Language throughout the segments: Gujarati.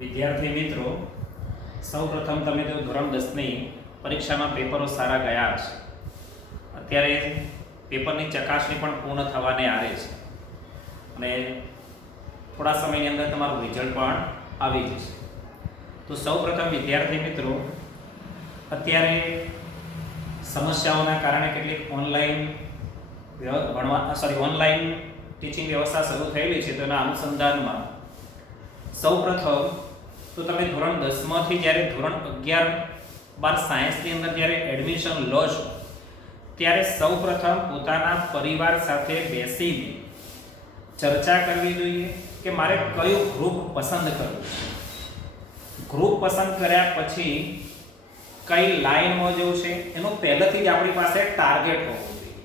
વિદ્યાર્થી મિત્રો, સૌપ્રથમ તમે તો ધોરણ 10ની પરીક્ષામાં પેપરો સારા ગયા હશે. અત્યારે પેપરની ચકાસણી પણ પૂર્ણ થવાને આરે છે અને થોડા સમયની અંદર તમારું રિઝલ્ટ પણ આવી જશે. તો સૌપ્રથમ વિદ્યાર્થી મિત્રો, અત્યારે સમસ્યાઓના કારણે કેટલીક ઓનલાઈન ટીચિંગ વ્યવસ્થા શરૂ થયેલી છે. તો એના અનુસંધાનમાં સૌપ્રથમ તો તમે ધોરણ 10 માંથી જ્યારે ધોરણ 11-12 સાયન્સની અંદર જ્યારે એડમિશન લો છો ત્યારે સૌપ્રથમ પોતાના પરિવાર સાથે બેસીને ચર્ચા કરવી જોઈએ કે મારે કયું ગ્રુપ પસંદ કરવું છે. ગ્રુપ પસંદ કર્યા પછી કઈ લાઈનમાં જવું છે એનું પહેલેથી જ આપણી પાસે ટાર્ગેટ હોવું જોઈએ.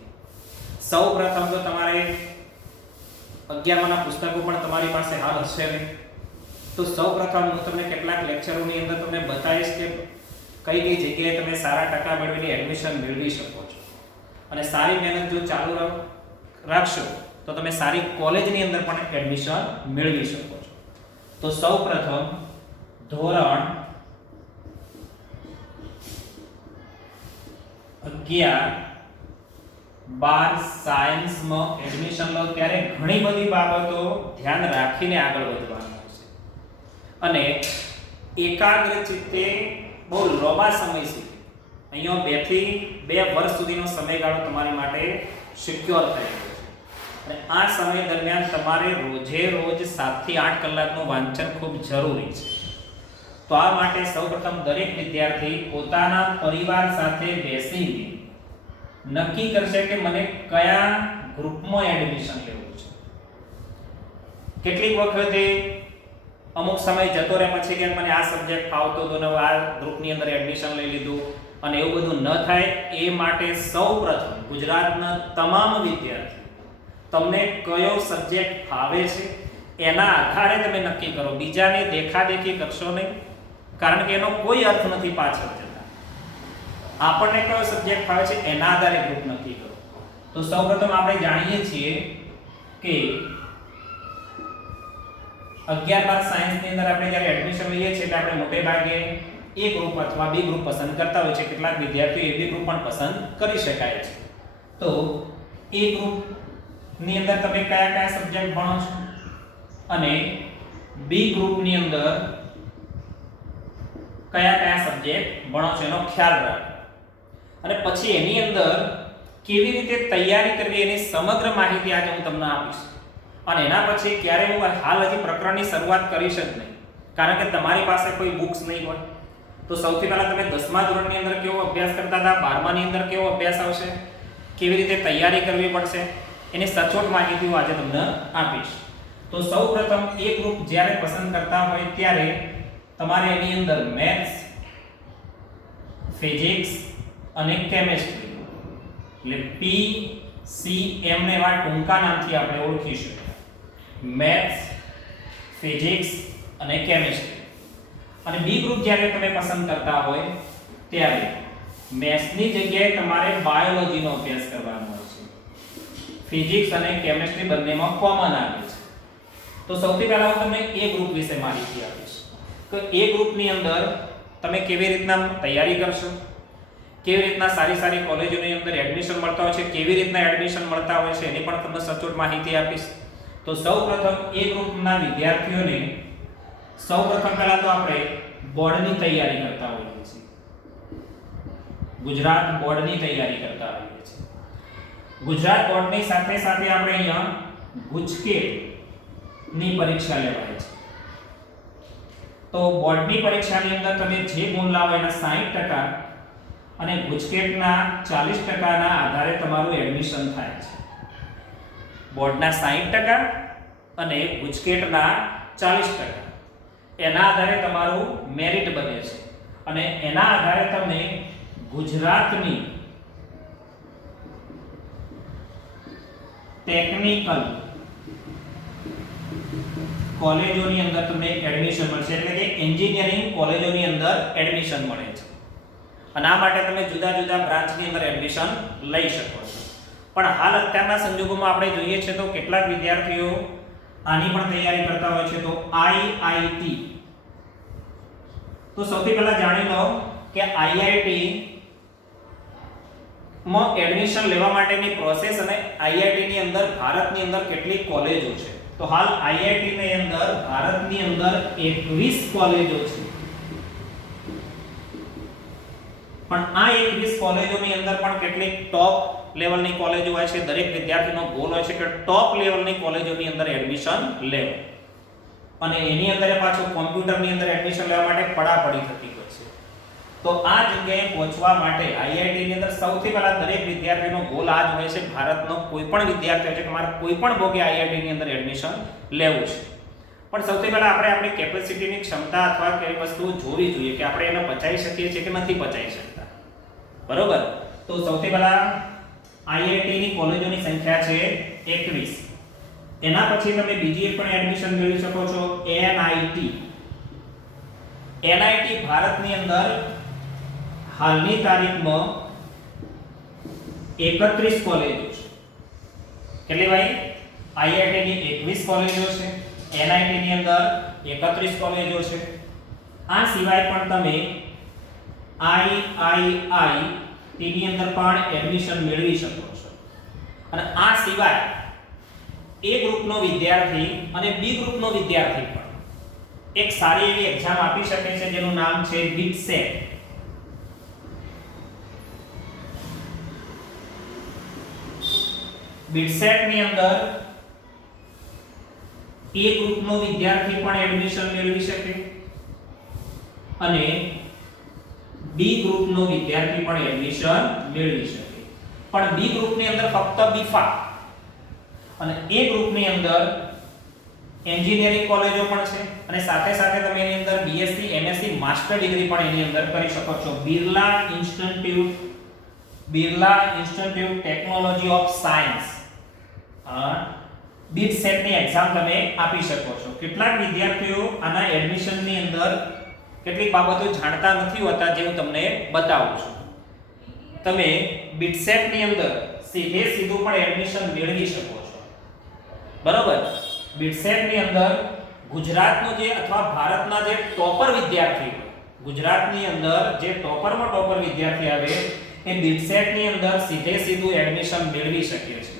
સૌપ્રથમ તો તમારે 11માના પુસ્તકો પણ તમારી પાસે હાલ હશે નહીં. તો સૌપ્રથમ હું તમને કેટલાક લેક્ચરોની અંદર તમને બતાવીશ કે કઈ કઈ જગ્યાએ તમે સારા ટકા મેળવીને એડમિશન મેળવી શકો છો અને સારી મહેનત જો ચાલુ રાખશો તો તમે સારી કોલેજની અંદર પણ એડમિશન મેળવી શકો છો. તો સૌપ્રથમ ધોરણ 11-12 સાયન્સમાં એડમિશન લો ત્યારે ઘણી બધી બાબતો ધ્યાન રાખીને આગળ વધવાનું છે અને એકાગ્ર ચિત્તે બહુ લાંબા સમય સુધી અહીંયા 2 થી 2 વર્ષ સુધીનો સમયગાળો તમારી માટે સિક્યોર થઈ ગયો છે અને આ સમય દરમિયાન તમારે રોજે રોજ 7 થી 8 કલાકનું વાંચન ખૂબ જરૂરી છે. તો આ માટે સૌપ્રથમ દરેક વિદ્યાર્થી પોતાના પરિવાર સાથે બેસીને નક્કી કરશે કે મને કયા ગ્રુપમાં એડમિશન લેવું છે. કેટલીક વખતે અમુક સમય જતો રહે પછી કે મને આ સબ્જેક્ટ ફાવતો તો આ ગ્રુપની અંદર એડમિશન લઈ લીધું અને એવું બધું ન થાય એ માટે સૌપ્રથમ ગુજરાતના તમામ વિદ્યાર્થીઓ તમને કયો સબ્જેક્ટ ફાવે છે એના આધારે તમે નક્કી કરો. બીજાને દેખાદેખી કરશો નહીં, કારણ કે એનો કોઈ અર્થ નથી પાછળ જતા. આપણને કયો સબ્જેક્ટ ફાવે છે એના આધારે ગ્રુપ નક્કી કરો. તો સૌપ્રથમ આપણે જાણીએ છીએ કે 11-12 સાયન્સની અંદર આપણે જ્યારે એડમિશન લઈએ છીએ એટલે આપણે મોટે ભાગે એ ગ્રુપ અથવા બી ગ્રુપ પસંદ કરતા હોય છે. કેટલાક વિદ્યાર્થીઓ એ બી ગ્રુપ પણ પસંદ કરી શકાય છે. તો એ ગ્રુપની અંદર તમે કયા કયા સબ્જેક્ટ ભણો છો અને બી ગ્રુપની અંદર કયા કયા સબ્જેક્ટ ભણો છો એનો ખ્યાલ રાખો અને પછી એની અંદર કેવી રીતે તૈયારી કરવી એની સમગ્ર માહિતી આજે હું તમને આપીશ. અને એના પછી ક્યારે હું હાલ હજી પ્રકરણની શરૂઆત કરીશ જ નહીં, કારણ કે તમારી પાસે કોઈ બુક્સ નહીં હોય. તો સૌથી પહેલા તમે 10મા ધોરણની અંદર કેવો અભ્યાસ કરતા હતા, 12માની અંદર કેવો અભ્યાસ આવશે, કેવી રીતે તૈયારી કરવી પડશે એની સચોટ માહિતી હું આજે તમને આપીશ. તો સૌપ્રથમ એ ગ્રુપ જ્યારે પસંદ કરતા હોય ત્યારે તમારે એની અંદર મેથ્સ, ફિઝિક્સ અને કેમેસ્ટ્રી એટલે PCM ને એવા ટૂંકા નામથી આપણે ઓળખીશું. મેથ્સ, ફિઝિક્સ અને કેમેસ્ટ્રી. અને બી ગ્રુપ જ્યારે તમે પસંદ કરતા હોય ત્યારે મેથ્સની જગ્યાએ તમારે બાયોલોજીનો અભ્યાસ કરવાનો હોય છે. ફિઝિક્સ અને કેમેસ્ટ્રી બંનેમાં કોમન આવે છે. તો સૌથી પહેલા હું તમને એ ગ્રુપ વિશે માહિતી આપીશ કે એ ગ્રુપની અંદર તમે કેવી રીતના તૈયારી કરશો, કેવી રીતના સારી કોલેજોની અંદર એડમિશન મળતા હોય છે, કેવી રીતના એડમિશન મળતા હોય છે એની પણ તમને સચોટ માહિતી આપીશ. તો સૌપ્રથમ એ ગ્રુપના વિદ્યાર્થીઓને સૌપ્રથમ પહેલા તો આપણે બોર્ડની તૈયારી કરતા હોઈએ છીએ. ગુજરાત બોર્ડની તૈયારી કરતા હોઈએ છીએ. ગુજરાત બોર્ડની સાથે સાથે આપણે અહીંયા ગુજકેટની પરીક્ષા લેવાય છે. તો બોર્ડની પરીક્ષાની અંદર તમે જે ગુણ લાવો એના 60% અને ગુજકેટના 40%ના આધારે તમારું એડમિશન થાય છે. બોર્ડના 60% અને ગુજકેટના 40% એના આધારે તમારું મેરિટ બને છે અને એના આધારે તમને ગુજરાતની ટેકનિકલ કોલેજોની અંદર તમને એડમિશન મળશે, એટલે કે એન્જિનિયરિંગ કોલેજોની અંદર એડમિશન મળે છે. અને આ માટે તમે જુદા જુદા બ્રાન્ચની અંદર એડમિશન લઈ શકો છો. પણ હાલ અત્યારના સંજોગોમાં આપણે જોઈએ છે તો કેટલાક વિદ્યાર્થીઓ આની પણ તૈયારી કરતા હોય છે. તો IIT તો સૌથી પહેલા જાણી લો કે આઈઆઈટી માં એડમિશન લેવા માટેની પ્રોસેસ અને આઈઆઈટી ની અંદર ભારતની અંદર કેટલી કોલેજો છે. તો હાલ આઈઆઈટી ની અંદર ભારતની અંદર 21 કોલેજો છે. પણ આ 21 કોલેજોની અંદર પણ કેટલીક ટોપ લેવલની કોલેજો હોય છે. દરેક વિદ્યાર્થીનો ગોલ હોય છે કે ટોપ લેવલની કોલેજોની અંદર એડમિશન લેવું, અને એની અંદર પાછું કોમ્પ્યુટરની અંદર એડમિશન લેવા માટે પડાપડી થતી હોય છે. તો આ જગ્યાએ પહોંચવા માટે આઈઆઈટી ની અંદર સૌથી પહેલા દરેક વિદ્યાર્થીનો ગોલ આ જ હોય છે, ભારતનો કોઈ પણ વિદ્યાર્થી હોય છે કે મારે કોઈ પણ ભોગે આઈઆઈટી ની અંદર એડમિશન લેવું છે. પણ સૌથી પહેલા આપણે આપણી કેપેસિટીની ક્ષમતા અથવા કઈ વસ્તુઓ જોવી જોઈએ કે આપણે એને પચાવી શકીએ છીએ કે નથી પચાવી શકતા. બરોબર. તો સૌથી પહેલા આઈઆઈટી ની કોલેજોની સંખ્યા છે 21. એના પછી તમે બીજી એક પણ એડમિશન મેળવી શકો છો, એનઆઈટી. એનઆઈટી ભારતની અંદર હાલની તારીખમાં 31 કોલેજો છે. કેટલી ભાઈ? આઈઆઈટી ની 21 કોલેજો છે, એનઆઈટી ની અંદર 31 કોલેજો છે. આ સિવાય પણ તમે આઈઆઈઆઈ ની અંદર પણ એડમિશન મેળવી શકો છો. અને આ સિવાય એ ગ્રુપનો વિદ્યાર્થી અને બી ગ્રુપનો વિદ્યાર્થી પણ એક સારી એવી એક્ઝામ આપી શકે છે જેનું નામ છે બીટસેટ. બીટસેટ ની અંદર એ ગ્રુપનો વિદ્યાર્થી પણ એડમિશન મેળવી શકે અને બી ગ્રુપનો વિદ્યાર્થી પણ એડમિશન મેળવી શકે. પણ બી ગ્રુપની અંદર ફક્ત બીફા અને એ ગ્રુપની અંદર એન્જિનિયરિંગ કોલેજો પણ છે અને સાથે સાથે તમે એની અંદર બીએસસી એમએસસી માસ્ટર ડિગ્રી પણ એની અંદર કરી શકો છો. Birla institute technology of science BITSAT ની એક્ઝામ તમે આપી શકો છો. કેટલાક વિદ્યાર્થીઓ આના એડમિશન ની અંદર કેટલીક બાબતો જાણતા નથી હોતા જે હું તમને બતાવું છું. તમે બીટસેટ ની અંદર સીધું પણ એડમિશન મેળવી શકો છો. બરોબર. બીટસેટ ની અંદર ગુજરાતનો જે અથવા ભારતના જે ટોપર વિદ્યાર્થી, ગુજરાતની અંદર જે ટોપરમાં ટોપર વિદ્યાર્થી આવે એ બીટસેટ ની અંદર સીધું એડમિશન મેળવી શકે છે.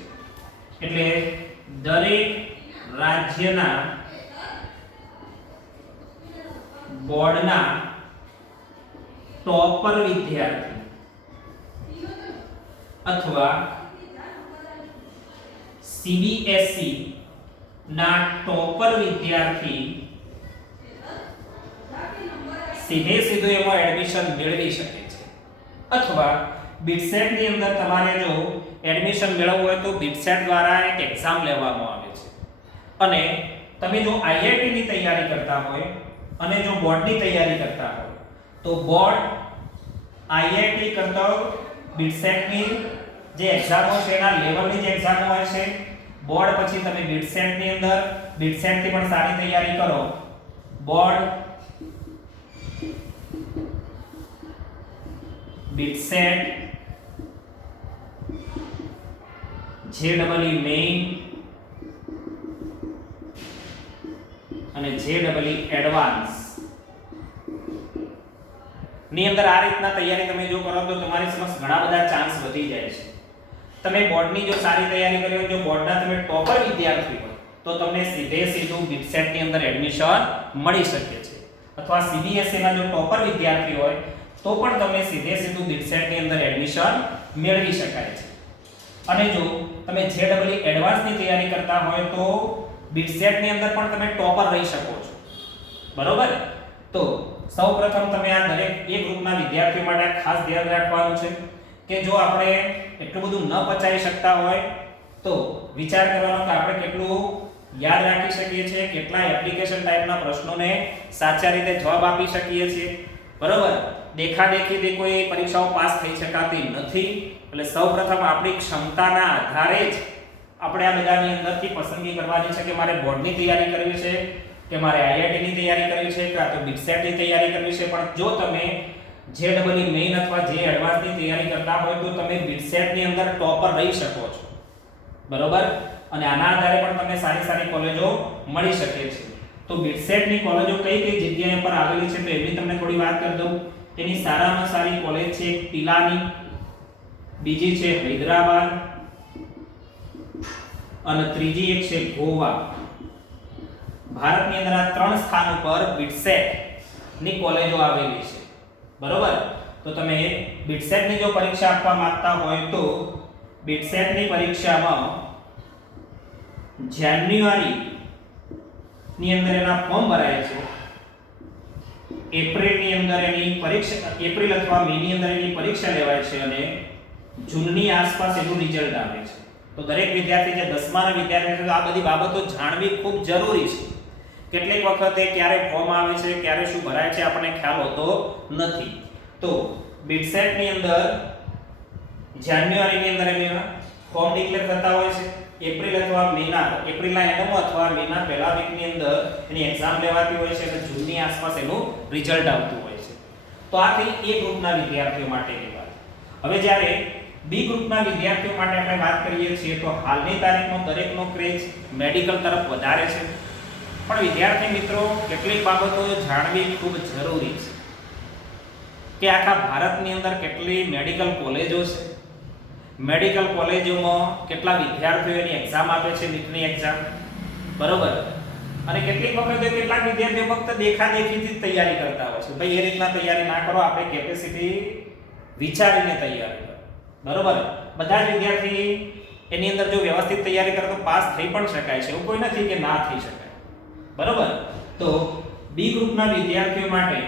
એટલે દરેક રાજ્યના બોર્ડના ટોપર વિદ્યાર્થી અથવા સીબીએસઈ ના ટોપર વિદ્યાર્થી સીધું એમાં એડમિશન મેળવી શકે છે. અથવા બીટસેટ ની અંદર તમારે જો એડમિશન મેળવવું હોય તો બીટસેટ દ્વારા એક એક્ઝામ લેવામાં આવે છે. અને તમે જો આઈઆઈટી ની તૈયારી કરતા હોય અને જો બોર્ડની તૈયારી કરતા હોય તો બોર્ડ આઈઆઈટી કરતા બીટસેટની જે એક્ઝામો છે એના લેવલની જે એક્ઝામો હોય છે, બોર્ડ પછી તમે બીટસેટની અંદર બીટસેટથી પણ સારી તૈયારી કરો. બોર્ડ બીટસેટ જેડબલઈ મેઇન અને જેડબલઈ એડવાન્સ ની અંદર આ રીતના તૈયારી તમે જો કરો તો તમારી સમક્ષ ઘણા બધા ચાન્સ વધી જાય છે. તમે બોર્ડની જો સારી તૈયારી કરી હોય, જો બોર્ડના તમે ટોપર વિદ્યાર્થી હોય તો તમને સીધું બીટસેટ ની અંદર એડમિશન મળી શકે છે. અથવા સીબીએસઈ ના જો ટોપર વિદ્યાર્થી હોય તો પણ તમે સીધું બીટસેટ ની અંદર એડમિશન મેળવી શકાય છે. અને જો તમે જેડબલઈ એડવાન્સ ની તૈયારી કરતા હોય તો બીટસેટ ની અંદર પણ તમે ટોપર રહી શકો છો. બરોબર. તો સૌપ્રથમ તમે આ દરેક એ ગ્રુપના વિદ્યાર્થીઓ માટે ખાસ ધ્યાન રાખવાનું છે કે જો આપણે એટલું બધું ન પચાવી શકતા હોય તો વિચાર કરવાનો કે આપણે કેટલું યાદ રાખી શકીએ છીએ, કેટલા એપ્લિકેશન ટાઈપના પ્રશ્નોને સાચા રીતે જવાબ આપી શકીએ છીએ. બરોબર. દેખાદેખીથી કોઈ પરીક્ષાઓ પાસ થઈ શકાતી નથી. એટલે સૌપ્રથમ આપણી ક્ષમતાના આધારે જ આપણે આ બધાની અંદરથી પસંદગી કરવાની છે કે મારે બોર્ડની તૈયારી કરવી છે કે મારે આઈઆઈટી ની તૈયારી કરવી છે કે તો બીટસેટ ની તૈયારી કરવી છે. પણ જો તમે જેડબલઈ મેઇન અથવા જે એડવાન્સ ની તૈયારી કરતા હોય તો તમે બીટસેટ ની અંદર ટોપર રહી શકો છો. બરોબર. અને આના આધારે પણ તમને સારી કોલેજો મળી શકે છે. તો BITSAT ની કોલેજો કઈ કઈ જગ્યાએ પર આવેલી છે તો એની તમને થોડી વાત કરી દઉં. તેની સારામાં સારી કોલેજ છે પિલાની, બીજી છે હૈદરાબાદ અને ત્રીજી એક છે ગોવા. ભારતની અંદર આ ત્રણ સ્થાન ઉપર BITSAT ની કોલેજો આવેલી છે. બરોબર? તો તમે BITSAT ની જો પરીક્ષા આપવા માંગતા હોય તો BITSAT ની પરીક્ષામાં જાન્યુઆરી ની અંદર એના ફોર્મ ભરાય છે. એપ્રિલ ની અંદર એની પરીક્ષા, એપ્રિલ અથવા મે ની અંદર એની પરીક્ષા લેવાય છે અને જૂનની આસપાસ એનું રિઝલ્ટ આવે છે. તો દરેક વિદ્યાર્થી જે 10મા ના વિદ્યાર્થી છે આ બધી બાબતો જાણવી ખૂબ જરૂરી છે. કેટલીક વખતે ક્યારે ફોર્મ આવે છે, ક્યારે શું ભરાય છે આપણને ખ્યાલ હોતો નથી. તો BITSAT ની અંદર જાન્યુઆરી ની અંદર એના ફોર્મ ડિક્લેર થતા હોય છે. એપ્રિલ અથવા મેના, એપ્રિલના એન્ડમાં અથવા મેના પહેલા વીકની અંદર એની એક્ઝામ લેવાતી હોય છે અને જૂનની આસપાસ એનું રિઝલ્ટ આવતું હોય છે. તો આ થઈ એ ગ્રુપના વિદ્યાર્થીઓ માટેની વાત. હવે જ્યારે બી ગ્રુપના વિદ્યાર્થીઓ માટે આપણે વાત કરીએ છીએ તો હાલની તારીખમાં દરેકનો ક્રેઝ મેડિકલ તરફ વધારે છે. પણ વિદ્યાર્થી મિત્રો કેટલીક બાબતો જાણવી ખૂબ જરૂરી છે કે આખા ભારતની અંદર કેટલી મેડિકલ કોલેજો છે, મેડિકલ કોલેજોમાં કેટલા વિદ્યાર્થીઓ એની એક્ઝામ આપે છે, નીટની એક્ઝામ. બરોબર? અને કેટલીક વખતે કેટલાક વિદ્યાર્થીઓ ફક્ત દેખાદેખીથી તૈયારી કરતા હોય છે. ભાઈ એ રીતના તૈયારી ના કરો, આપણે કેપેસિટી વિચારીને તૈયારી કરો. બરોબર? બધા જ વિદ્યાર્થી એની અંદર જો વ્યવસ્થિત તૈયારી કરે તો પાસ થઈ પણ શકાય છે. એવું કોઈ નથી કે ના થઈ શકાય. બરોબર? તો બી ગ્રુપના વિદ્યાર્થીઓ માટે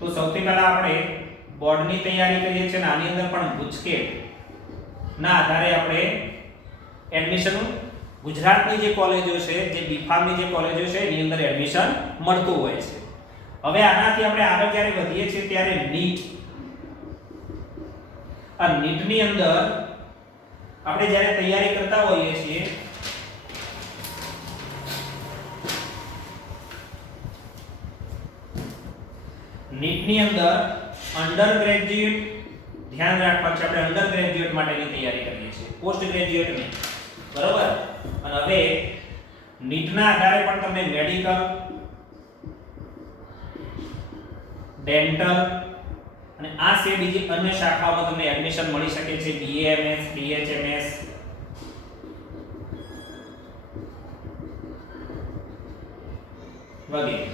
તો સૌથી પહેલા આપણે બોર્ડની તૈયારી કરીએ છીએ અને આની અંદર પણ ગુજકેટ ના આધારે આપણે એડમિશન ગુજરાતની જે કોલેજો છે, જે બીફાર્મની જે કોલેજો છે એની અંદર એડમિશન મળતું હોય છે. હવે આનાથી આપણે આગળ જ્યારે વધીએ છીએ ત્યારે નીટ, આ નીટની અંદર આપણે જ્યારે તૈયારી કરતા હોઈએ છીએ નીટની અંદર અંડર ગ્રેજ્યુએટ ધ્યાન રાખવાનું છે. આપણે અંડર ગ્રેજ્યુએટ માટેની તૈયારી કરીએ છીએ, પોસ્ટ ગ્રેજ્યુએટ નહીં. બરોબર? અને હવે નીટના આધારે પણ તમને મેડિકલ, ડેન્ટલ અને આ સિવાય બીજી અન્ય શાખાઓમાં તમને એડમિશન મળી શકે છે. BAMS, BHMS વગેરે.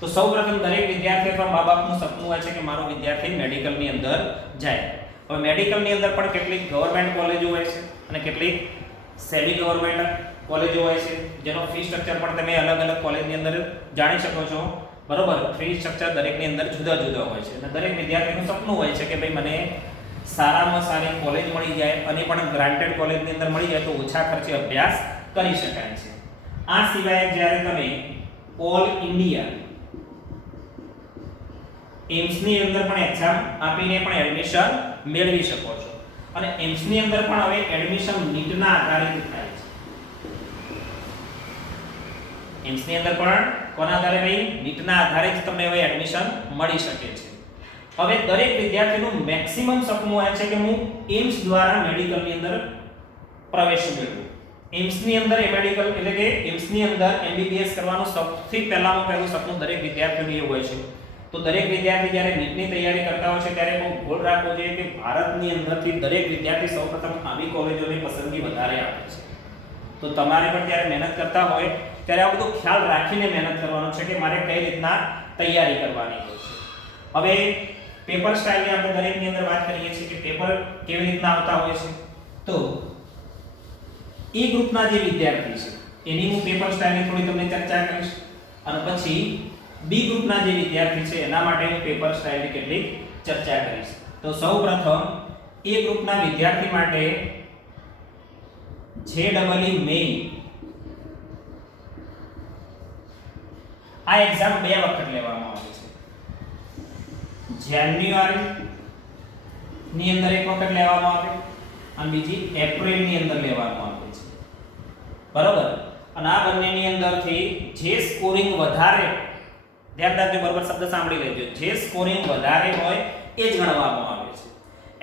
તો સૌપ્રથમ દરેક વિદ્યાર્થી અથવા મા-બાપનું સપનું હોય છે કે મારો વિદ્યાર્થી મેડિકલની અંદર જાય. હવે મેડિકલની અંદર પણ કેટલીક ગવર્નમેન્ટ કોલેજો હોય છે અને કેટલીક સેમી ગવર્નમેન્ટ કોલેજો હોય છે, જેનો ફી સ્ટ્રક્ચર પણ તમે અલગ અલગ કોલેજની અંદર જાણી શકો છો. બરોબર? ફી સ્ટ્રક્ચર દરેકની અંદર જુદા જુદા હોય છે અને દરેક વિદ્યાર્થીનું સપનું હોય છે કે ભાઈ મને સારામાં સારી કોલેજ મળી જાય અને પણ ગ્રાન્ટેડ કોલેજની અંદર મળી જાય તો ઓછા ખર્ચે અભ્યાસ કરી શકાય છે. આ સિવાય જ્યારે તમે ઓલ ઇન્ડિયા એમ્સની અંદર પણ એક્ઝામ આપીને પણ એડમિશન મેળવી શકો છો. અને એમ્સની અંદર પણ હવે એડમિશન નીટના આધારે થાય છે. એમ્સની અંદર પણ કોના આધારે? ભાઈ નીટના આધારે જ તમને હવે એડમિશન મળી શકે છે. હવે દરેક વિદ્યાર્થીનું મેક્સિમમ સપનું હોય છે કે હું એમ્સ દ્વારા મેડિકલની અંદર પ્રવેશ મેળવું. એમ્સની અંદર મેડિકલ એટલે કે એમ્સની અંદર MBBS કરવાનું સૌથી પહેલાનું પહેલું સપનું દરેક વિદ્યાર્થીનું એ હોય છે. તો દરેક વિદ્યાર્થી જ્યારે નીટની તૈયારી કરતા હોય છે ત્યારે બહુ ગોળ રાખવો જોઈએ કે ભારતની અંદરથી દરેક વિદ્યાર્થી સૌપ્રથમ આવી કોલેજોની પસંદગી વધારે આપે છે. તો તમારે પણ જ્યારે મહેનત કરતા હોય ત્યારે આ બધું ખ્યાલ રાખીને મહેનત કરવાનો છે કે મારે કઈ રીતના તૈયારી કરવાની હોય છે. હવે પેપર સ્ટાઇલની આપણે દરેકની અંદર વાત કરીએ છીએ કે પેપર કેવી રીતના આવતા હોય છે. તો એ ગ્રુપના જે વિદ્યાર્થી છે એની હું પેપર સ્ટાઇલની થોડી તમને ચર્ચા કરીશ અને પછી બી ગ્રુપના જે વિદ્યાર્થી છે એના માટે હું પેપર સ્ટાઇલની કેટલીક ચર્ચા કરીશ. તો સૌપ્રથમ એ ગ્રુપના વિદ્યાર્થી માટે JEE મેઇન આ એક્ઝામ બે વખત લેવામાં આવે છે. જાન્યુઆરી ની અંદર એક વખત લેવામાં આવે અને બીજી એપ્રિલ ની અંદર લેવામાં આવે છે. બરોબર? અને આ બંનેની અંદરથી જે સ્કોરિંગ વધારે, ધ્યાન રાખજો, બરોબર શબ્દ સાંભળી લેજો, જે સ્કોરિંગ વધારે હોય એ જ ગણવામાં આવે છે.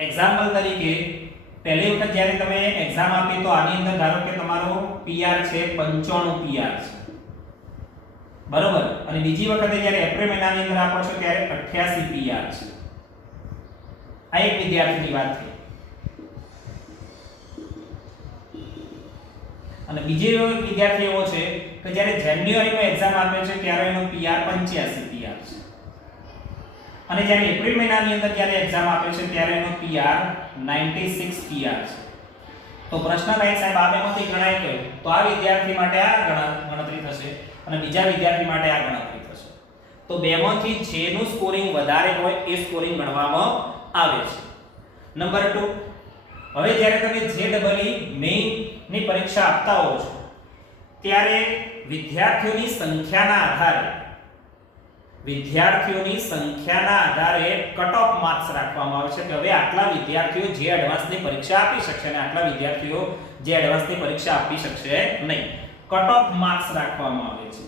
એક્ઝામ્પલ તરીકે પહેલી વખત જ્યારે તમે એક્ઝામ આપી તો આની અંદર ધારો કે તમારો PR છે 95 PR છે. બરોબર, અને બીજી વખતે જ્યારે એપ્રિલ મહિનાની અંદર આપો છો ત્યારે 88 PR છે. આ એક વિદ્યાર્થીની વાત થઈ. અને બીજો વિદ્યાર્થી એવો છે કે જ્યારે જાન્યુઆરીમાં એક્ઝામ આપે છે ત્યારે એનો PR 85 PR છે. અને જ્યારે એપ્રિલ મહિનાની અંદર જ્યારે એક્ઝામ આપે છે ત્યારે એનો PR 96 PR છે. તો પ્રશ્ન થાય સાહેબ આ બેમાંથી ગણાય કયો? તો આ વિદ્યાર્થી માટે આ ગણતરી થશે અને બીજા વિદ્યાર્થી માટે આ ગણતરી થશે. તો બેમાંથી જેનું સ્કોરિંગ વધારે હોય એ સ્કોરિંગ ગણવામાં આવે છે. નંબર 2, હવે જ્યારે તમે JEE મેઇન ની પરીક્ષા આપતા હો છો ત્યારે વિદ્યાર્થીઓની સંખ્યાના આધારે કટ ઓફ માર્ક્સ રાખવામાં આવે છે કે હવે આટલા વિદ્યાર્થીઓ જે એડવાન્સની પરીક્ષા આપી શકશે અને આટલા વિદ્યાર્થીઓ જે એડવાન્સની પરીક્ષા આપી શકશે નહીં. કટ ઓફ માર્ક્સ રાખવામાં આવે છે.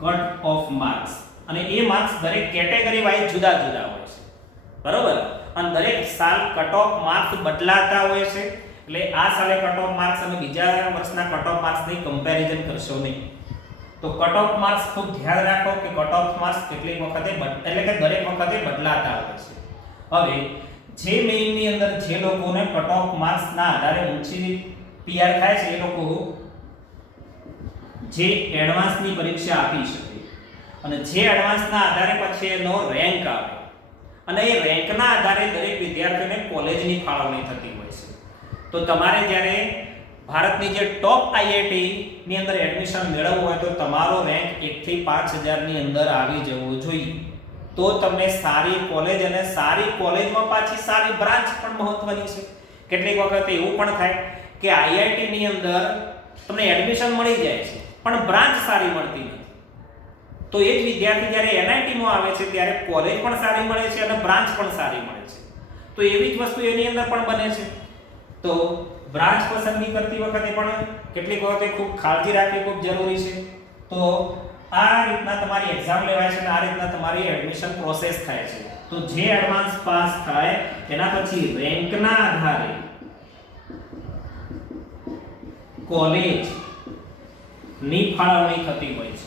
કટ ઓફ માર્ક્સ, અને એ માર્ક્સ દરેક કેટેગરી વાઇઝ જુદા જુદા હોય છે. બરોબર, અને દરેક સાલ કટ ઓફ માર્ક્સ બદલાતા હોય છે. એટલે આ સાલે કટ ઓફ માર્ક્સ અને બીજા વર્ષના કટ ઓફ માર્ક્સની કમ્પેરિઝન કરશો નહીં. તો કટ ઓફ માર્ક્સ ખૂબ ધ્યાન રાખો કે કટ ઓફ માર્ક્સ કેટલીક વખતે એટલે કે દરેક વખતે બદલાતા હોય છે. હવે જે મેઇનની અંદર જે લોકોને કટ ઓફ માર્ક્સના આધારે ઊંચી PR થાય છે એ લોકો જે એડવાન્સની પરીક્ષા આપી શકે અને જે એડવાન્સના આધારે પછી એનો રેન્ક આવે અને એ રેન્કના આધારે દરેક વિદ્યાર્થીને કોલેજની ફાળવણી થતી હોય છે. તો તમારે જ્યારે ભારતની જે ટોપ IIT ની અંદર એડમિશન મેળવવું હોય તો તમારો રેન્ક 1 થી 5000 ની અંદર આવી જવો જોઈએ. તો તમને સારી કોલેજ અને સારી કોલેજમાં પાછી સારી બ્રાન્ચ પણ મહત્વની છે. કેટલીક વખત એવું પણ થાય કે IIT ની અંદર તમને એડમિશન મળી જાય છે પણ બ્રાન્ચ સારી મળતી નથી. તો એ જ વિદ્યાર્થી જ્યારે NIT માં આવે છે ત્યારે કોલેજ પણ સારી મળે છે અને બ્રાન્ચ પણ સારી મળે છે. તો એવી જ વસ્તુ એની અંદર પણ બને છે. તો બ્રાન્ચ પસંદગી કરતી વખતે પણ કેટલીક વખતે ખૂબ કાળજી રાખવી ખૂબ જરૂરી છે. તો આ રીતના તમારી એક્ઝામ લેવાય છે અને આ રીતના તમારી એડમિશન પ્રોસેસ થાય છે. તો જે એડવાન્સ પાસ થાય એના પછી રેન્કના આધારે કોલેજ ની ફાળવણી થતી હોય છે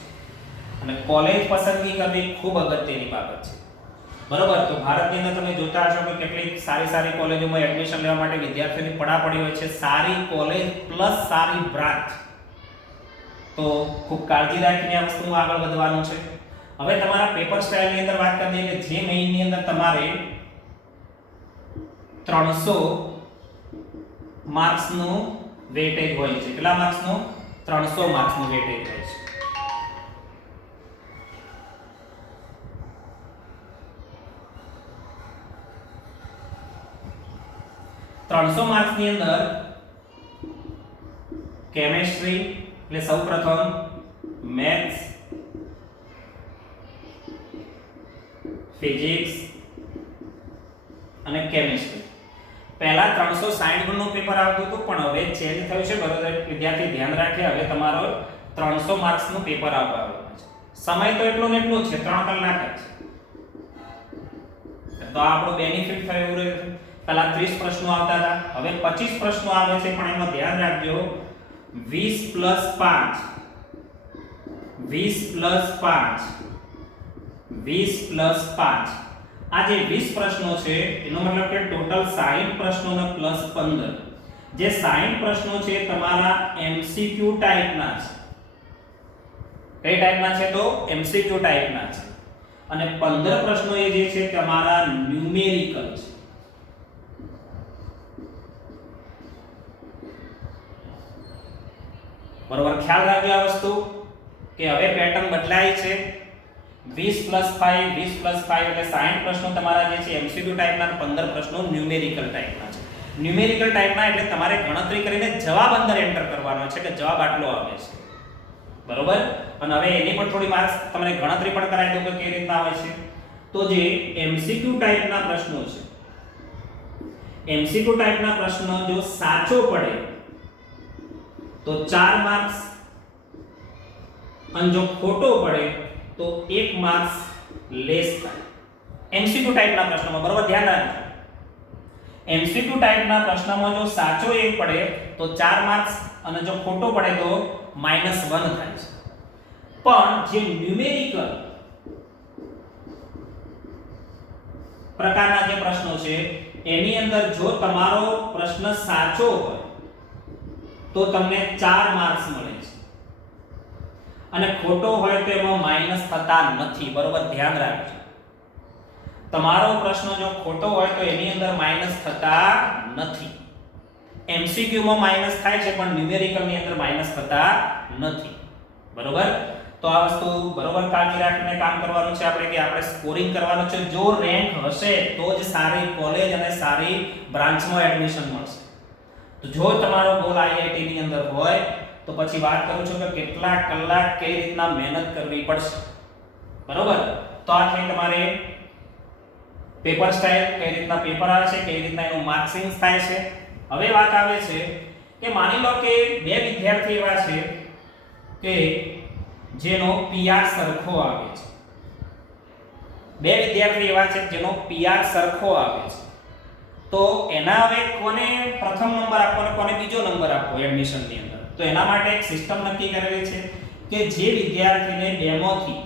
અને કોલેજ પસંદગી કરવી ખૂબ અગત્યની બાબત છે. બરોબર, તો ભારતની અંદર તમે જોતા હશો કે કેટલીક સારી કોલેજોમાં એડમિશન લેવા માટે વિદ્યાર્થીઓની પડાપડી હોય છે. સારી કોલેજ પ્લસ સારી બ્રાન્ચ. તો ખૂબ કાળજી રાખીને આ વસ્તુમાં આગળ વધવાનું છે. હવે તમારા પેપર સ્ટાઇલની અંદર વાત કરી દઈએ કે જે મેઇનની અંદર તમારે 300 માર્ક્સનું વેટેજ હોય છે. કેટલા માર્ક્સનું? 300 માર્ક્સનું વેટેજ હોય છે. માર્ક્સની અંદર કેમેસ્ટ્રી એટલે સૌપ્રથમ મેથ્સ, ફિઝિક્સ અને કેમેસ્ટ્રી. પહેલા 360 ગુણનું પેપર આવતું હતું પણ હવે ચેન્જ થયું છે. બરોબર, વિદ્યાર્થી ધ્યાન રાખે, હવે તમારો 300 માર્ક્સનું પેપર આવવાનું છે. સમય તો એટલો ને એટલો છે, 3 કલાક જ છે. તો આપણો બેનિફિટ થયો એવું રહ્યું. પહેલા 30 પ્રશ્નો આવતા હતા, હવે 25 પ્રશ્નો આવે છે. પણ એમાં ધ્યાન રાખજો 20 + 5 આ જે 20 પ્રશ્નો છે એનો મતલબ કે ટોટલ 60 પ્રશ્નો ને પ્લસ 15. જે 60 પ્રશ્નો છે તમારા MCQ ટાઈપના છે. કઈ ટાઈપના છે? તો MCQ ટાઈપના છે. અને 15 પ્રશ્નો એ જે છે તમારા ન્યુમેરિકલ છે. બરોબર, ખ્યાલ રાખજો આ વસ્તુ કે હવે પેટર્ન બદલાય છે. 20 + 5 એટલે 60 પ્રશ્નો તમારા જે છે MCQ ટાઈપના, 15 પ્રશ્નો ન્યુમેરિકલ ટાઈપના છે. ન્યુમેરિકલ ટાઈપના એટલે તમારે ગણતરી કરીને જવાબ અંદર એન્ટર કરવાનો છે કે જવાબ આટલો આવે છે. બરોબર, અને હવે એની પણ થોડી માર્ક્સ તમને ગણતરી પણ કરાવી દઉં કે કેવી રીતના આવે છે. તો જે MCQ ટાઈપના પ્રશ્નો છે, MCQ ટાઈપના પ્રશ્નો જો સાચો પડે તો 4 માર્ક્સ અને જો ખોટો પડે તો 1 માર્ક્સ લેસ થાય. MCQ ટાઈપના પ્રશ્નોમાં બરોબર ધ્યાન રાખજો. MCQ ટાઈપના પ્રશ્નમાં જો સાચો એક પડે તો 4 માર્ક્સ અને જો ખોટો પડે તો -1 થાય છે. પણ જે ન્યુમેરિકલ પ્રકારના જે પ્રશ્નો છે એની અંદર જો તમારો પ્રશ્ન સાચો હોય તો તમને 4 માર્ક્સ મળે છે અને ખોટો હોય તો એમાં માઈનસ થતા નથી. બરોબર, ધ્યાન રાખજો. તમારો પ્રશ્ન જો ખોટો હોય તો એની અંદર માઈનસ થતા નથી. એમસીક્યુ માં માઈનસ થાય છે પણ ન્યુમેરિકલ ની અંદર માઈનસ થતા નથી. બરોબર, તો આ વસ્તુ બરોબર કાળજી રાખીને કામ કરવાનું છે આપણે કે આપણે સ્કોરિંગ કરવાનું છે. જો રેન્ક હશે તો જ સારી કોલેજ અને સારી બ્રાન્ચમાં એડમિશન મળશે. તો જો તમારો ગોલ આઈઆઈટી ની અંદર હોય તો પછી વાત કરું છું કે કેટલા કલાક કઈ રીતના મહેનત કરવી પડશે. બરોબર, તો આ થઈ તમારે પેપર સ્ટાઇલ, કઈ રીતના પેપર આવે છે, કઈ રીતના એનું માર્કિંગ થાય છે. હવે વાત આવે છે કે માની લો કે બે વિદ્યાર્થી એવા છે કે જેનો પીઆર સરખો આવે છે. બે વિદ્યાર્થી એવા છે જેનો પીઆર સરખો આવે છે. તો એના હવે કોને પ્રથમ નંબર આપવો અને કોને બીજો નંબર આપવો એડમિશન ની અંદર. તો એના માટે એક સિસ્ટમ નક્કી કરેલી છે કે જે વિદ્યાર્થીને ડેમોથી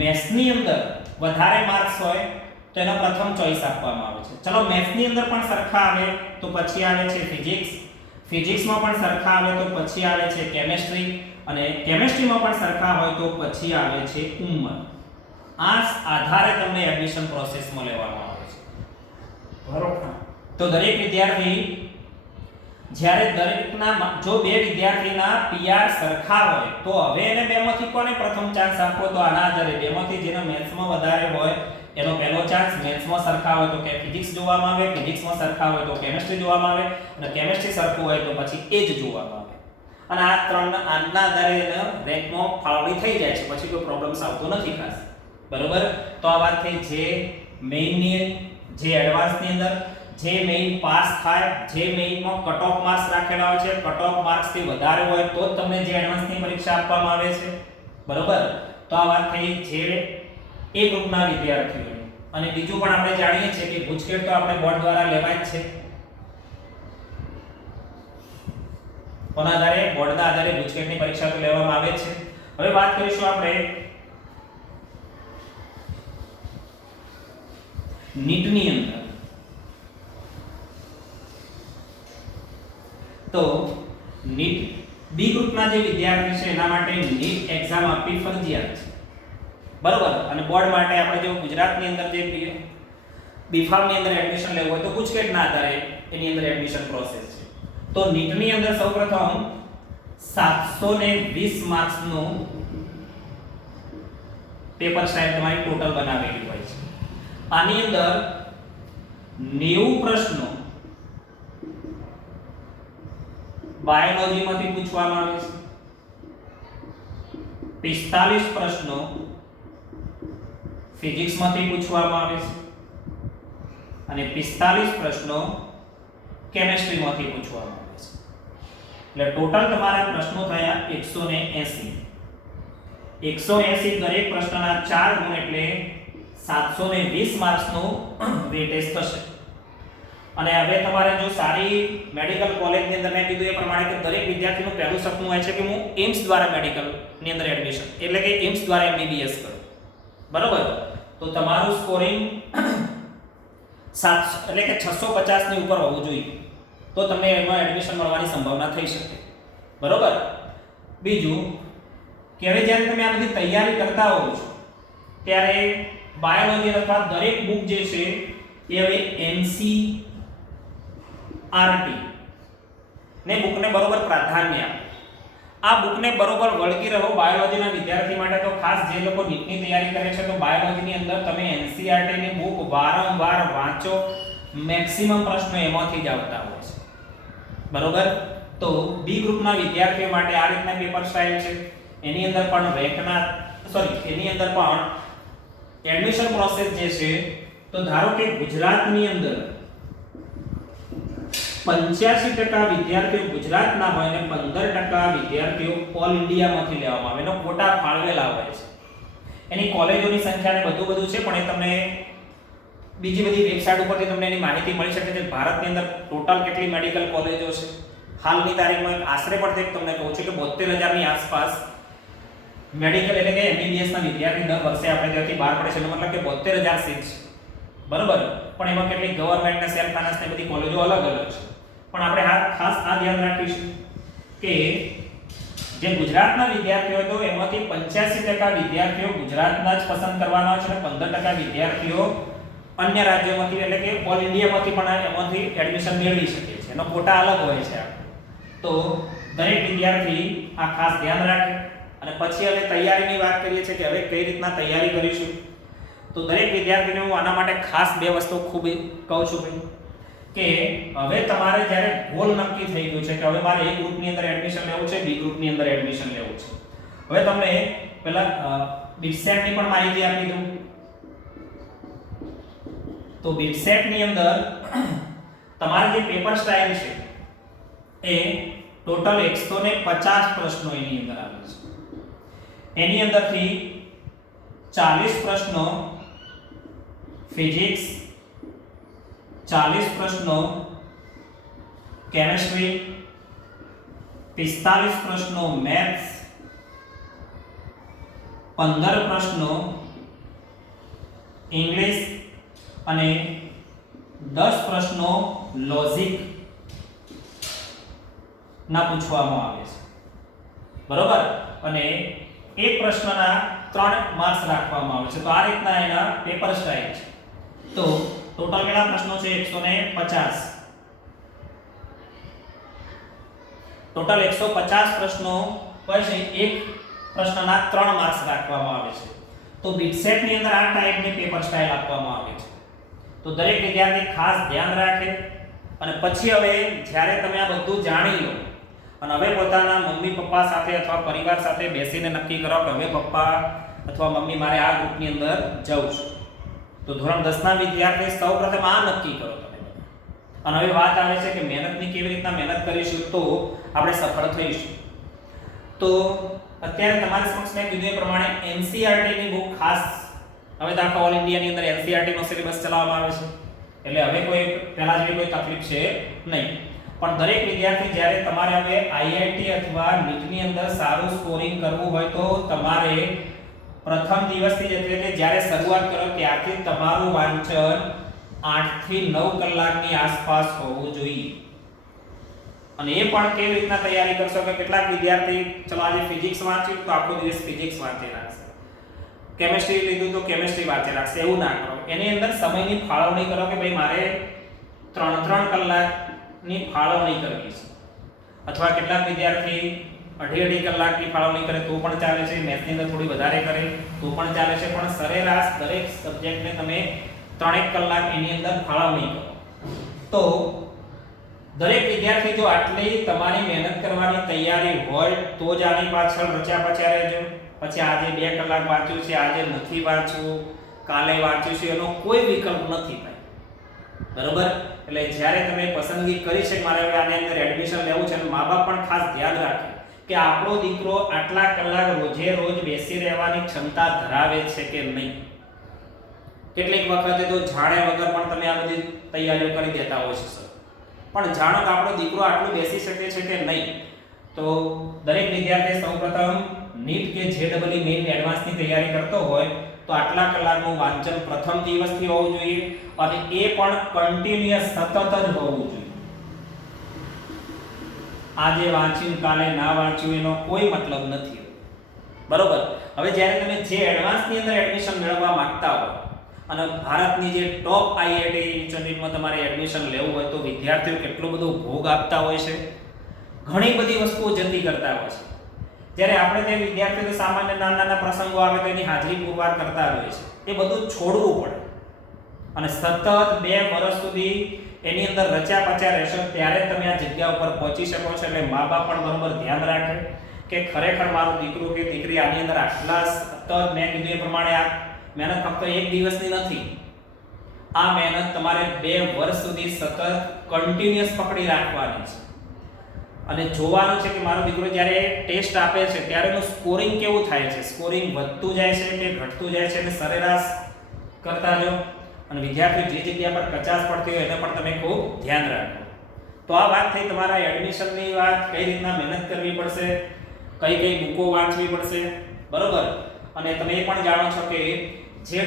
મેથ્સ ની અંદર વધારે માર્ક્સ હોય તો એનો પ્રથમ ચોઈસ આપવામાં આવે છે. ચલો મેથ્સ ની અંદર પણ સરખા આવે તો પછી આવે છે ફિઝિક્સ, ફિઝિક્સમાં પણ સરખા આવે તો પછી આવે છે કેમેસ્ટ્રી, અને કેમેસ્ટ્રીમાં પણ સરખા હોય તો પછી આવે છે ઉંમર. આ આધારે તમને એડમિશન પ્રોસેસમાં લેવામાં આવે છે. બરોબર, તો દરેક વિદ્યાર્થી જ્યારે દરેકના જો બે વિદ્યાર્થીના પીઆર સરખા હોય તો હવે એને બેમાંથી કોને પ્રથમ ચાન્સ આપવો? તો આના આધારે બેમાંથી જેનો મેથ્સમાં વધારે હોય એનો પહેલો ચાન્સ. મેથ્સમાં સરખા હોય તો કે ફિઝિક્સ જોવામાં આવે, ફિઝિક્સમાં સરખા હોય તો કેમેસ્ટ્રી જોવામાં આવે, અને કેમેસ્ટ્રી સરખું હોય તો પછી એ જ જોવામાં આવે. અને આ ત્રણના આધારે એને રેન્કમાં ફાળવણી થઈ જાય છે, પછી કોઈ પ્રોબ્લેમ્સ આવતો નથી ખાસ. બરોબર, તો આ વાત થઈ જે મેઇનની, જે એડવાન્સની અંદર જે મેઇન પાસ થાય, જે મેઇનમાં કટ ઓફ માર્ક્સ રાખેલા હોય છે, કટ ઓફ માર્ક્સ થી વધારે હોય તો જ તમને જે એડવાન્સની પરીક્ષા આપવામાં આવે છે. બરોબર, તો આ વાત થઈ જે એ ગ્રુપના વિદ્યાર્થીઓ. અને બીજું પણ આપણે જાણીએ છીએ કે ગુજકેટ તો આપણે બોર્ડ દ્વારા લેવાય જ છે. કોના આધારે? બોર્ડના આધારે ગુજકેટની પરીક્ષા તો લેવામાં આવે છે. હવે વાત કરીશું આપણે નીટની અંદર. તો નીટ બી ગ્રુપના જે વિદ્યાર્થી છે એના માટે નીટ એક્ઝામ આપવી ફરજિયાત છે. બરોબર, અને બોર્ડ માટે આપણે જો ગુજરાતની અંદર જે બીફાર્મ ની અંદર એડમિશન લેવું હોય તો ગુજકેટના આધારે એની અંદર એડમિશન પ્રોસેસ છે. તો નીટની અંદર સૌપ્રથમ 720 માર્ક્સનું પેપર સ્ટાઇલ તમારી ટોટલ બનાવેલી હોય છે. આની અંદર 90 પ્રશ્નો બાયોલોજીમાંથી પૂછવામાં આવે છે, 45 પ્રશ્નો ફિઝિક્સમાંથી પૂછવામાં આવે છે અને 45 પ્રશ્નો કેમેસ્ટ્રીમાંથી પૂછવામાં આવે છે. એટલે ટોટલ તમારા પ્રશ્નો થયા 180. 180 દરેક પ્રશ્નના 4 ગુણ એટલે 720 માર્ક્સનું વેટેજ થશે. અને હવે તમારે જો સારી મેડિકલ કોલેજની અંદર મેં કીધું એ પ્રમાણે કે દરેક વિદ્યાર્થીનું પહેલું સપનું હોય છે કે હું એમ્સ દ્વારા મેડિકલની અંદર એડમિશન, એટલે કે એમ્સ દ્વારા એમબીબીએસ કરું. બરોબર, તો તમારું સ્કોરિંગ 700 એટલે કે 650 ની ઉપર હોવું જોઈએ તો તમને એમાં એડમિશન મળવાની સંભાવના થઈ શકે. બરોબર, બીજું કે હવે જ્યારે તમે આ બધી તૈયારી કરતા હોવ છો ત્યારે બાયોલોજી અથવા દરેક બુક જે છે એ હવે એનસીઆરટી ને બુકને બરોબર પ્રાધાન્ય આપો. આ બુકને બરોબર વળગી રહો. બાયોલોજીના વિદ્યાર્થી માટે તો ખાસ જે લોકો નીટની તૈયારી કરે છે તો બાયોલોજીની અંદર તમે એનસીઆરટી ની બુક વારંવાર વાંચો. મેક્સિમમ પ્રશ્નો એમાંથી જ આવતા હોય છે. બરોબર, તો બી ગ્રુપના વિદ્યાર્થીઓ માટે આ રીતના પેપર સ્ટાઇલ છે. એની અંદર પણ એની અંદર પણ એડમિશન પ્રોસેસ જે છે તો ધારો કે ગુજરાતની અંદર 85% વિદ્યાર્થીઓ ગુજરાતના હોય અને 15% વિદ્યાર્થીઓ ઓલ ઇન્ડિયામાંથી લેવામાં આવે. એનો કોટા ફાળવેલા હોય છે. એની કોલેજોની સંખ્યા ને બધું છે પણ એ તમને બીજી બધી વેબસાઈટ ઉપરથી તમને એની માહિતી મળી શકે છે. ભારતની અંદર ટોટલ કેટલી મેડિકલ કોલેજો છે હાલની તારીખમાં આશરે પડતે તમને કહું છું કે 72,000 ની આસપાસ મેડિકલ એટલે કે એમબીબીએસ ના વિદ્યાર્થી દર વર્ષે આપણે ત્યાંથી બહાર પડે છે એનો મતલબ કે 72,000 સીટ છે, બરોબર. પણ એમાં કેટલી ગવર્નમેન્ટ ને સેલ્ફ ફાઇનાન્સ ને બધી કોલેજો અલગ અલગ છે. પણ આપણે ખાસ આ ધ્યાન રાખીશું કે જે ગુજરાતના વિદ્યાર્થીઓ તો એમાંથી 85% વિદ્યાર્થીઓ ગુજરાતના જ પસંદ કરવાના હોય છે અને 15% વિદ્યાર્થીઓ અન્ય રાજ્યોમાંથી એટલે કે ઓલ ઇન્ડિયામાંથી પણ એમાંથી એડમિશન મેળવી શકે છે. એનો કોટા અલગ હોય છે. તો દરેક વિદ્યાર્થી આ ખાસ ધ્યાન રાખે. અને પછી હવે તૈયારીની વાત કરીએ છીએ કે હવે કઈ રીતના તૈયારી કરીશું. તો દરેક વિદ્યાર્થીને હું આના માટે ખાસ બે વસ્તુ ખૂબ કહું છું ભાઈ કે હવે તમારે જ્યારે ગોલ નક્કી થઈ ગયું છે કે હવે મારે A ગ્રુપની અંદર એડમિશન લેવું છે, B ગ્રુપની અંદર એડમિશન લેવું છે. હવે તમને પહેલા બીટસેટ ની પણ માહિતી આપી દઉં. તો બીટસેટ ની અંદર તમારે જે પેપર સ્ટાઇલ છે એ ટોટલ 150 પ્રશ્નો એની અંદર આવે છે. એની અંદરથી 40 પ્રશ્નો ફિઝિક્સ, 40 પ્રશ્નો કેમિસ્ટ્રી, 45 પ્રશ્નો મેથ્સ, 15 પ્રશ્નો ઇંગ્લિશ અને 10 પ્રશ્નો લોજિક ના પૂછવામાં આવે છે, બરોબર. અને એક પ્રશ્નના 3 માર્ક્સ રાખવામાં આવે છે. તો આ રીતના એના પેપર સ્ટાઇલ છે. તો ટોટલ કેટલા પ્રશ્નો છે? 150. ટોટલ 150 પ્રશ્નો પછી એક પ્રશ્નના 3 માર્ક્સ રાખવામાં આવે છે. તો બીટસેટ ની અંદર આ ટાઈપની પેપર સ્ટાઇલ આપવામાં આવે છે. તો દરેક વિદ્યાર્થી ખાસ ધ્યાન રાખે. અને પછી હવે જ્યારે તમે આ બધું જાણી લો અને હવે પોતાના મમ્મી પપ્પા સાથે અથવા પરિવાર સાથે બેસીને નક્કી કરો કે હવે પપ્પા અથવા મમ્મી મારે આ ગ્રુપની અંદર જવું છે. તો ધોરણ 10 ના વિદ્યાર્થી સૌપ્રથમ આ નક્કી કરો તમે. અને હવે વાત આવે છે કે મહેનતની કેવી રીતના મહેનત કરીશું તો આપણે સફળ થઈશું. તો અત્યારે તમારી સમક્ષ મેં કીધું એ પ્રમાણે NCERT ની બુક ખાસ હવે તો આખા ઓલ ઇન્ડિયાની અંદર NCERT નો સિલેબસ ચલાવવામાં આવે છે. એટલે હવે કોઈ પહેલા જેવી કોઈ તકલીફ છે નહીં. પણ દરેક વિદ્યાર્થી જ્યારે તમારે હવે IIT અથવા NEET ની અંદર સારું સ્કોરિંગ કરવું હોય તો તમારે પ્રથમ દિવસથી જ એટલે કે જ્યારે શરૂઆત કરો ત્યારથી તમારું વાંચન 8 થી 9 કલાકની આસપાસ હોવું જોઈએ. અને એ પણ કેવી રીતના તૈયારી કરશો કે કેટલાક વિદ્યાર્થી ચલો આજે ફિઝિક્સ વાંચ્યું તો આખો દિવસ ફિઝિક્સ વાંચી રાખશે, કેમિસ્ટ્રી લીધું તો કેમિસ્ટ્રી વાંચી રાખશે. એવું ના કરો. એની અંદર સમયની ફાળવણી કરો કે ભાઈ મારે 3 કલાકની ફાળવણી કરવી છે. અથવા કેટલાક વિદ્યાર્થી 2.5 કલાકની ફાળવણી કરે તો પણ ચાલે છે. મેથ્સની અંદર થોડી વધારે કરે તો પણ ચાલે છે. પણ સરેરાશ દરેક સબ્જેક્ટને તમે 3 કલાક એની અંદર ફાળવણી કરો. તો દરેક વિદ્યાર્થી જો આટલી તમારી મહેનત કરવાની તૈયારી હોય તો જ આની પાછળ રચ્યા પચ્યા રહેજો. પછી આજે 2 કલાક વાંચ્યું છે, આજે નથી વાંચવું, કાલે વાંચ્યું છે, એનો કોઈ વિકલ્પ નથી ભાઈ, બરોબર. એટલે જ્યારે તમે પસંદગી કરી છે કે મારે હવે આની અંદર એડમિશન લેવું છે, અને મા-બાપ પણ ખાસ ધ્યાન રાખે કે આપણો દીકરો આટલા કલાક રોજે રોજ બેસી રહેવાની ક્ષમતા ધરાવે છે કે નહીં. કેટલીક વખતે તો જાણે વગર પણ તમે આ બધી તૈયારીઓ કરી દેતા હોય છે સર. પણ જાણો કે આપણો દીકરો આટલું બેસી શકે છે કે નહીં. તો દરેક વિદ્યાર્થી સૌપ્રથમ NEET કે JEE મેઇન એડવાન્સની તૈયારી કરતો હોય તો આટલા કલાકનું વાંચન પ્રથમ દિવસથી હોવું જોઈએ અને એ પણ કન્ટિન્યુઅસ સતત જ હોવું જોઈએ. આજે વાંચ્યું કાલે ના વાંચ્યું એનો કોઈ મતલબ નથી, બરોબર. હવે જ્યારે તમે જે એડવાન્સની અંદર એડમિશન મેળવવા માંગતા હો અને ભારતની જે ટોપ IIT ચંદીગઢમાં તમારે એડમિશન લેવું હોય તો વિદ્યાર્થીઓ કેટલો બધો ભોગ આપતા હોય છે, ઘણી બધી વસ્તુઓ જતી કરતા હોય છે. જ્યારે આપણે તે વિદ્યાર્થીઓ સામાન્ય નાના પ્રસંગો આવે તો એની હાજરી પુરવાર કરતા હોય છે. એ બધું છોડવું પડે અને સતત 2 વર્ષ સુધી એની અંદર રચ્યા પચ્યા રહેશો ત્યારે તમે આ જગ્યા ઉપર પહોંચી શકો છો. એટલે મા-બાપ પણ બરોબર ધ્યાન રાખે કે ખરેખર મારું દીકરું કે દીકરી આની અંદર આટલા સતત મેં કીધું એ પ્રમાણે આ મહેનત ફક્ત 1 દિવસની નથી. આ મહેનત તમારે 2 વર્ષ સુધી સતત કન્ટિન્યુઅસ પકડી રાખવાની છે. અને જોવાનું છે કે મારો દીકરો જ્યારે ટેસ્ટ આપે છે ત્યારે એનું સ્કોરિંગ કેવું થાય છે, સ્કોરિંગ વધતું જાય છે કે ઘટતું જાય છે, અને સરેરાશ કરતા જો. અને વિદ્યાર્થીઓ જે જગ્યા પર કચાશ પડતી હોય એને પણ તમે ખૂબ ધ્યાન રાખો. તો આ વાત થઈ તમારા એડમિશનની વાત, કઈ રીતના મહેનત કરવી પડશે, કઈ બુકો વાંચવી પડશે. બરોબર. અને તમે એ પણ જાણો છો કે JEE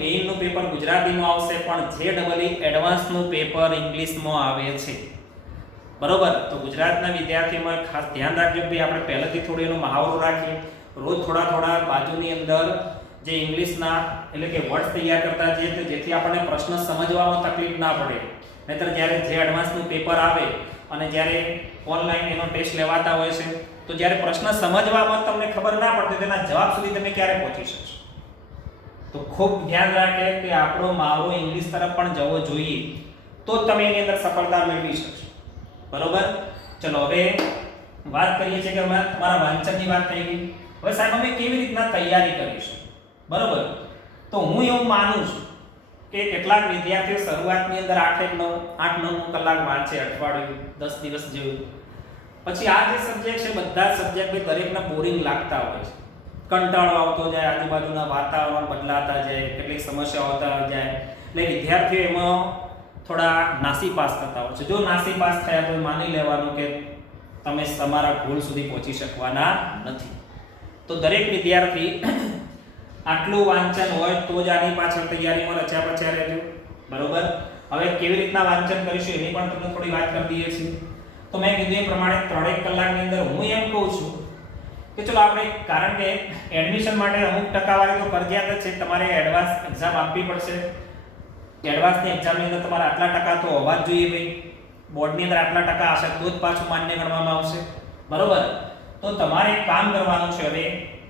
મેઇન નું પેપર ગુજરાતીમાં આવશે, પણ JEE એડવાન્સ નું પેપર ઇંગ્લિશમાં આવે છે. બરોબર. તો ગુજરાતના વિદ્યાર્થીઓમાં ખાસ ધ્યાન રાખજો કે આપણે પહેલેથી થોડી એનો મહાવરો રાખીએ, રોજ થોડા થોડા બાજુની અંદર જે ઇંગ્લિશના એટલે કે વર્ડ્સ તૈયાર કરતા જઈએ, જેથી આપણને પ્રશ્ન સમજવામાં તકલીફ ના પડે. નહીતર જ્યારે જે એડવાન્સનું પેપર આવે અને જ્યારે ઓનલાઈન એનો ટેસ્ટ લેવાતા હોય છે, તો જ્યારે પ્રશ્ન સમજવામાં તમને ખબર ના પડતી તેના જવાબ સુધી તમે ક્યારે પહોંચી શકશો. તો ખૂબ ધ્યાન રાખે કે આપણો મહાવરો ઇંગ્લિશ તરફ પણ જવો જોઈએ, તો જ તમે એની અંદર સફળતા મેળવી શકશો. બરોબર. ચલો હવે વાત કરીએ છીએ કે તમારા વાંચનની વાત થઈ ગઈ. હવે સાહેબ અમે કેવી રીતના તૈયારી કરીશું? બરોબર. તો હું એવું માનું છું કે કેટલાક વિદ્યાર્થીઓ શરૂઆતની અંદર 8-9 કલાક વાંચે અઠવાડિયું 10 દિવસ જેવું. પછી આ જે સબ્જેક્ટ છે બધા સબ્જેક્ટ દરેકને બોરિંગ લાગતા હોય છે, કંટાળો આવતો જાય, આજુબાજુના વાતાવરણ બદલાતા જાય, કેટલીક સમસ્યાઓ આવતા જાય, એટલે વિદ્યાર્થીઓ એમાં થોડા નાસીપાસ થતા હોય છે. જો નાસીપાસ થયા તો માની લેવાનું કે તમે તમારા ગોલ સુધી પહોંચી શકવાના નથી. તો દરેક વિદ્યાર્થી આટલું વાંચન હોય તો જ આની પાછળ તૈયારીમાં રચ્યા પચ્યા રહેજો. બરોબર. હવે કેવી રીતના વાંચન કરીશું એની પણ તમને થોડી વાત કરી દઈએ છીએ. તો મેં કીધું એ પ્રમાણે 3 કલાકની અંદર હું એમ કહું છું કે ચલો આપણે, કારણ કે એડમિશન માટે અમુક ટકાવારી તો ફરજિયાત છે, તમારે એડવાન્સ એક્ઝામ આપવી પડશે. એડવાન્સની એક્ઝામની અંદર તમારા આટલા ટકા તો હોવા જ જોઈએ ભાઈ. બોર્ડની અંદર આટલા ટકા હશે તો જ પાછું માન્ય ગણવામાં આવશે. બરોબર. તો તમારે એક કામ કરવાનું છે. હવે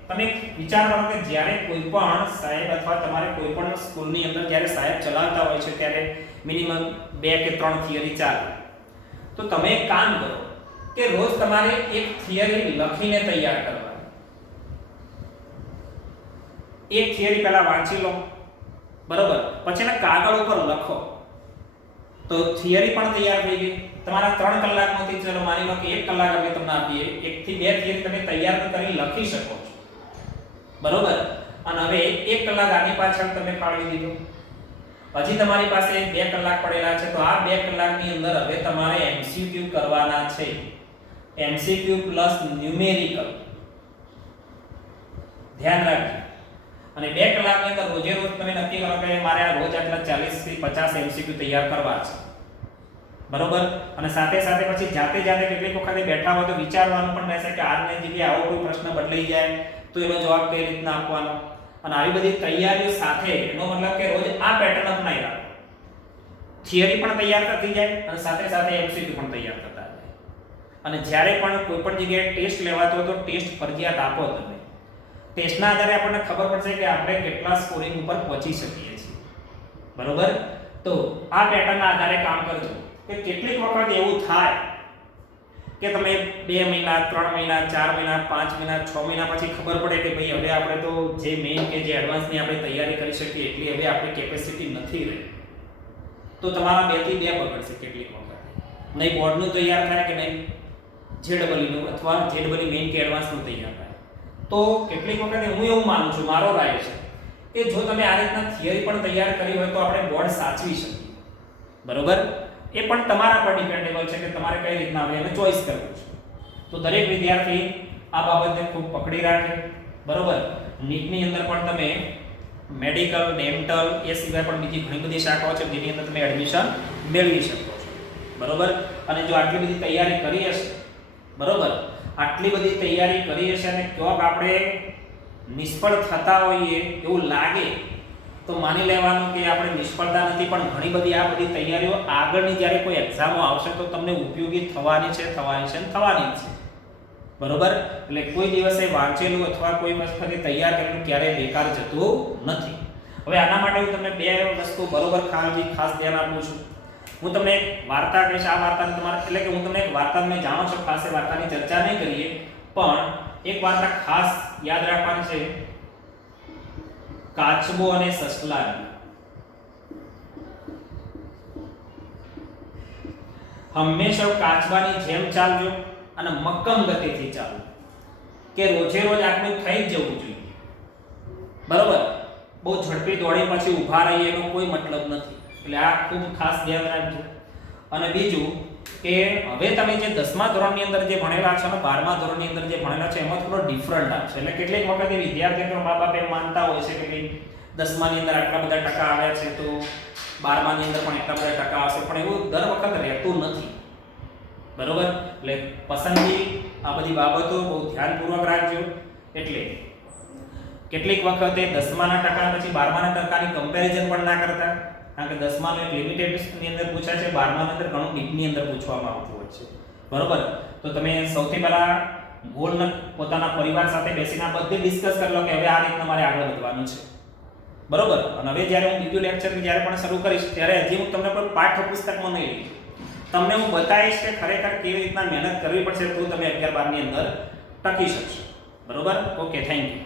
તમે વિચાર કરો કે જ્યારે કોઈ પણ સાહેબ અથવા તમારે કોઈ પણ સ્કૂલની અંદર જ્યારે સાહેબ ચલાવતા હોય છે ત્યારે મિનિમમ 2 કે 3 થિયરી ચાલે. તો તમે એક કામ કરો કે રોજ તમારે એક થિયરી લખીને તૈયાર કરવાની. એક થિયરી પહેલા વાંચી લો. બરોબર. પછી એને કાગળ ઉપર લખો. તો થિયરી પણ તૈયાર થઈ ગઈ. તમારા 3 કલાકમાંથી ચલો માની લો કે 1 કલાક અમે તમને આપીએ, 1 થી 2 થિયરી તમે તૈયાર કરી લખી શકો છો. બરોબર. અને હવે 1 કલાક આની પાછળ તમે ફાળવી દીધો. હજી તમારી પાસે 2 કલાક પડેલા છે. તો આ 2 કલાકની અંદર હવે તમારે MCQ કરવાના છે. MCQ plus numerical. ધ્યાન રાખજો. અને 2 કલાકની અંદર રોજે રોજ તમે નક્કી કરો કે મારે આ રોજ આટલા 40 થી 50 MCQ તૈયાર કરવા છે. બરોબર. અને સાથે સાથે પછી જાતે કેટલીક વખતે બેઠા હોય તો વિચારવાનું પણ રહેશે કે આજની જગ્યાએ આવો કોઈ પ્રશ્ન બદલાઈ જાય તો એનો જવાબ કઈ રીતના આપવાનો. અને આવી બધી તૈયારીઓ સાથે એનો મતલબ કે રોજ આ પેટર્ન અપનાવી રાખો. થિયરી પણ તૈયાર થતી જાય અને સાથે સાથે MCQ પણ તૈયાર થતા જાય. અને જ્યારે પણ કોઈ પણ જગ્યાએ ટેસ્ટ લેવાતો હોય તો ટેસ્ટ ફરજિયાત આપો તમે. ટેસ્ટના આધારે આપણને ખબર પડશે કે આપણે કેટલા સ્કોરિંગ ઉપર પહોંચી શકીએ છીએ. બરોબર. તો આ પેટર્નના આધારે કામ કરજો. કે કેટલીક વખત એવું થાય કે તમે 2 મહિના 3 મહિના 4 મહિના 5 મહિના 6 મહિના પછી ખબર પડે કે ભાઈ હવે આપણે તો જે મેઇન કે જે એડવાન્સની આપણે તૈયારી કરી શકીએ એટલી હવે આપણી કેપેસિટી નથી રહી. તો તમારા 2 થી 2 બગડશે કેટલીક વખત. નહીં બોર્ડનું તૈયાર થાય કે નહીં JEE નું અથવા JEE મેઇન કે એડવાન્સનું તૈયાર થાય. તો કેટલીક વખત હું એવું માનું છું, મારો રાય છે કે જો તમે આ રીતના થિયરી પણ તૈયાર કરી હોય તો આપણે બોર્ડ સાચવી શકીએ. બરોબર. એ પણ તમારા પર ડિપેન્ડેબલ છે કે તમારે કઈ રીતના આવે એને ચોઈસ કરવું છે. તો દરેક વિદ્યાર્થી આ બાબતને ખૂબ પકડી રાખે. બરોબર. નીટની અંદર પણ તમે મેડિકલ, ડેન્ટલ એ સિવાય પણ બીજી ઘણી બધી શાખાઓ છે જેની અંદર તમે એડમિશન મેળવી શકો છો. બરોબર. અને જો આટલી બધી તૈયારી કરી હશે, બરોબર, આટલી બધી તૈયારી કરી હશે અને ક્યાંક આપણે નિષ્ફળ થતા હોઈએ એવું લાગે તો માની લેવાનું કે આપણે નિષ્ફળતા નથી, પણ ઘણી બધી આ બધી તૈયારીઓ આગળની જ્યારે કોઈ એક્ઝામો આવશે તો તમને ઉપયોગી થવાની છે જ છે. બરોબર. એટલે કોઈ દિવસે વાંચેલું અથવા કોઈ વસ્તુથી તૈયાર કરેલું ક્યારેય બેકાર જતું નથી. હવે આના માટે હું તમને 2 વસ્તુ બરોબર ખાસ ધ્યાન આપું છું. હું તમને એક વાર્તા કહીશ. આ વાર્તાને તમારે એટલે કે હું તમને એક વાર્તા, તમે જાણો છો, ખાસ એ વાર્તાની ચર્ચા નહીં કરીએ, પણ એક વાર્તા ખાસ યાદ રાખવાની છે. કાચબો અને સસલાની. હંમેશા કાચબાની જેમ ચાલજો અને મક્કમ ગતિથી ચાલો કે રોજે રોજ આટલું થઈ જ જવું જોઈએ. બરોબર. બહુ ઝડપી દોડી પછી ઊભા રહીએ એનો કોઈ મતલબ નથી. એટલે આ ખૂબ ખાસ ધ્યાન રાખજો. અને બીજું કે હવે તમે જે 10મા ધોરણની અંદર જે ભણેલા છો ને 12મા ધોરણની અંદર જે ભણેલા છે એમાં થોડો ડિફરન્ટ આવશે. એટલે કેટલીક વખત એ વિદ્યાર્થીઓ મા બાપ એમ માનતા હોય છે કે ભાઈ 10માની અંદર આટલા બધા ટકા આવ્યા છે તો 12માની અંદર પણ એટલા બધા ટકા આવશે, પણ એવું દર વખત રહેતું નથી. બરોબર? એટલે પસંદગી આ બધી બાબતો બહુ ધ્યાનપૂર્વક રાખજો. એટલે કેટલીક વખતે 10માના ટકા પછી 12માના ટકાની કમ્પેરિઝન પણ ના કરતા, કારણ કે 10માનું એક લિમિટેડ ની અંદર પૂછાય છે, 12માની અંદર ઘણું ડીપની અંદર પૂછવામાં આવતું હોય છે. બરોબર? તો તમે સૌથી પહેલા ગોલને પોતાના પરિવાર સાથે બેસીને આ બધે ડિસ્કસ કરી લો કે હવે આ રીતના મારે આગળ વધવાનું છે. બરોબર? અને હવે જ્યારે હું બીજું લેક્ચર જ્યારે પણ શરૂ કરીશ ત્યારે હજી હું તમને કોઈ પાઠ્યપુસ્તકમાં નહીં લઈ, તમને હું બતાવીશ કે ખરેખર કેવી રીતના મહેનત કરવી પડશે તો તમે 11-12 ની અંદર ટકી શકશો. બરોબર? Okay, thank you.